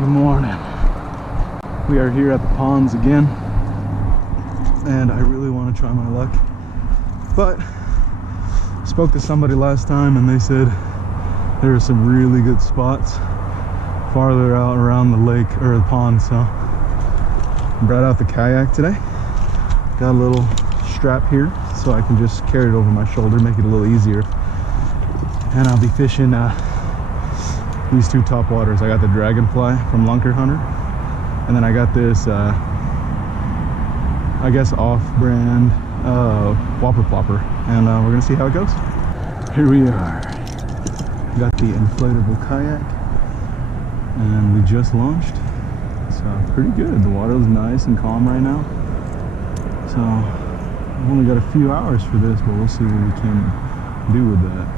Good morning. We are here at the ponds again, and I really want to try my luck, but I spoke to somebody last time and they said there are some really good spots farther out around the lake or the pond. So I brought out the kayak today. Got a little strap here so I can just carry it over my shoulder, make it a little easier, and I'll be fishing these two topwaters. I got the Dragonfly from Lunker Hunter, and then I got this I guess off-brand Whopper Plopper, and we're gonna see how it goes. Here we are. Got the inflatable kayak, and we just launched. So pretty good. The water is nice and calm right now. So I've only got a few hours for this, but we'll see what we can do with that.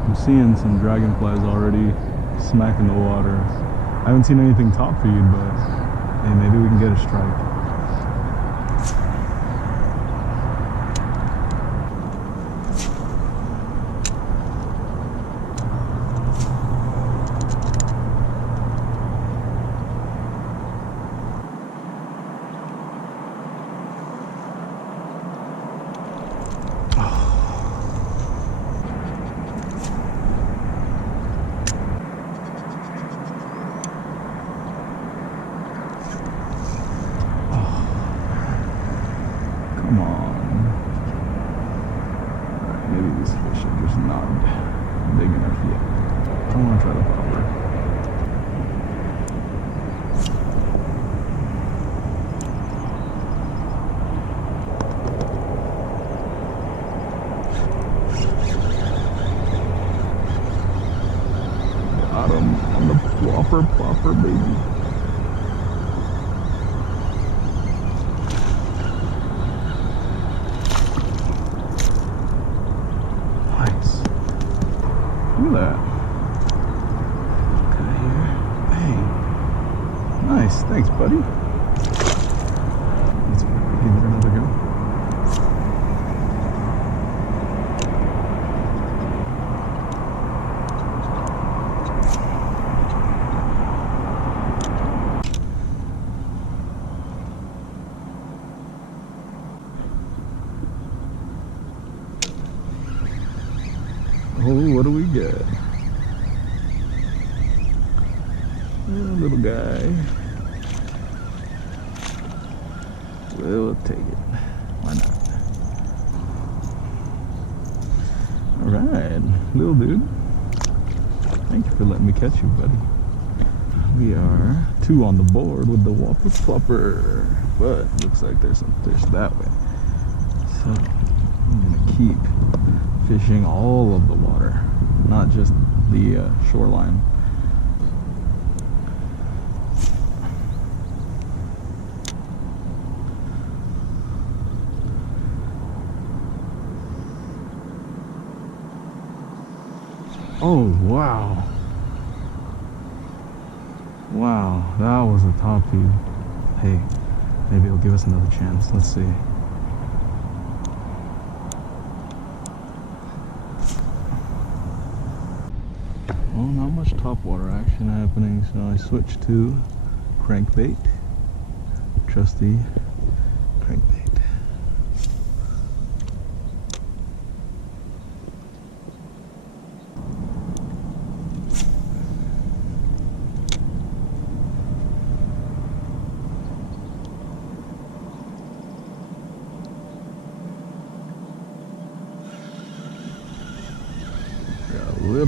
I'm seeing some dragonflies already smacking the water. I haven't seen anything top feed, but hey, maybe we can get a strike. Come on. Alright, maybe these fish are just not big enough yet. I want to try the popper. Got him on the Whopper Plopper, baby. Look at that. Got here. Bang. Nice. Thanks, buddy. Let's give it another go. Oh, what do we get? Little guy. We'll take it. Why not? Alright, little dude. Thank you for letting me catch you, buddy. We are 2 on the board with the Whopper Plopper, but looks like there's some fish that way. So I'm gonna keep fishing all of the water, not just the shoreline. Oh, wow. Wow, that was a top feed. Hey, maybe it'll give us another chance. Let's see. Well, not much topwater action happening, so I switched to crankbait. Trusty crankbait.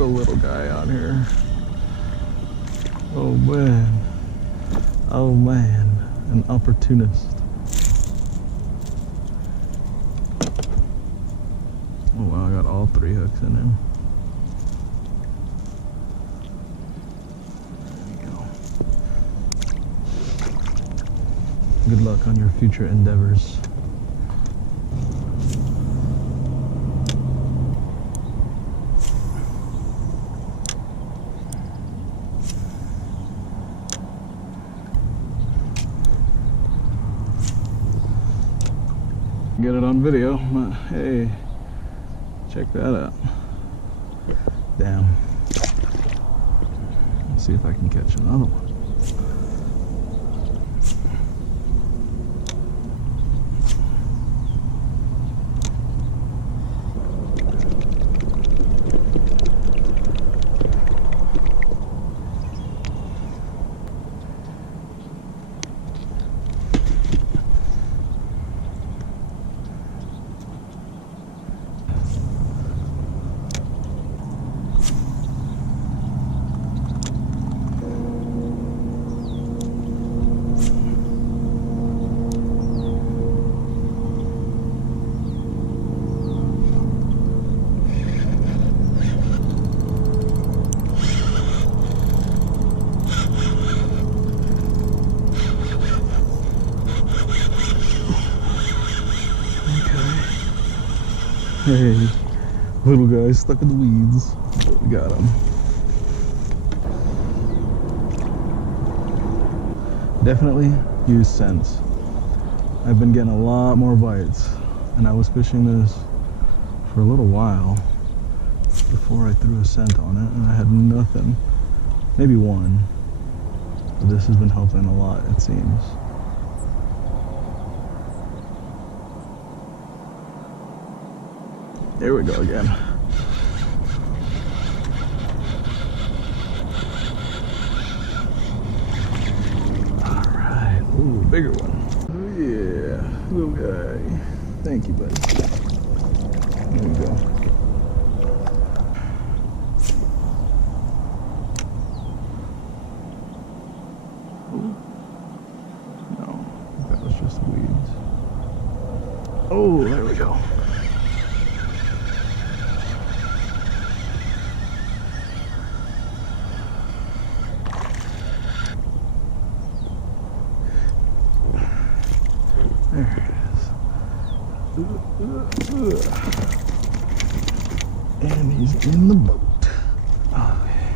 Little guy on here. Oh man. Oh man. An opportunist. Oh wow, I got all 3 hooks in him. There we go. Good luck on your future endeavors. Get it on video, but hey, check that out. Damn. See if I can catch another one. Hey, little guy stuck in the weeds, but we got him. Definitely use scents. I've been getting a lot more bites, and I was fishing this for a little while before I threw a scent on it, and I had nothing. Maybe one, but this has been helping a lot, it seems. There we go again. All right, ooh, bigger one. Oh yeah, little guy. Thank you, buddy. There we go. Ooh. No, that was just weeds. Oh, there we go. There it is. And he's in the boat. Okay.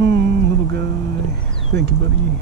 Oh, little guy. Thank you, buddy.